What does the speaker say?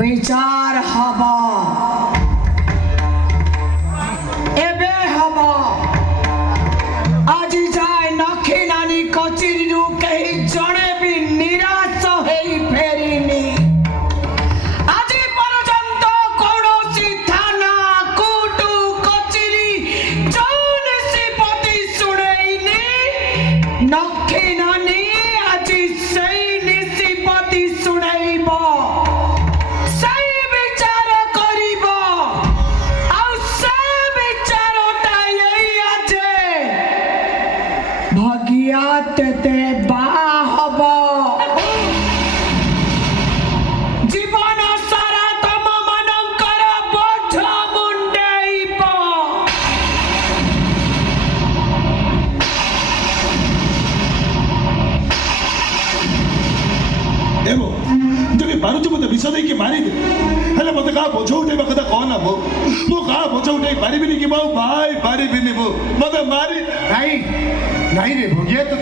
विचार हवा एबे हवा आज जाए नखी नानी कचेरी रु कहीं जड़े भी निराश हेई फेरिनी आज पर्यंत कौनसी थाना कोर्ट कचेरी जौन निष्पत्ति शुणैनी नखी नानी आज सही निष्पत्ति शुणैब भगियाते बाहब जीवन सारा तम मनकर बोझ मुंडेइब देवो जदि पारुछु मते विष दे कि मारि दे हेले मते का बोझ उठेबा कथा कहना मो का बोझ उठे पारिबिनी कि मो भाई पारिबिनी मो मते मारि नहीं नहीं रे भोगिया तो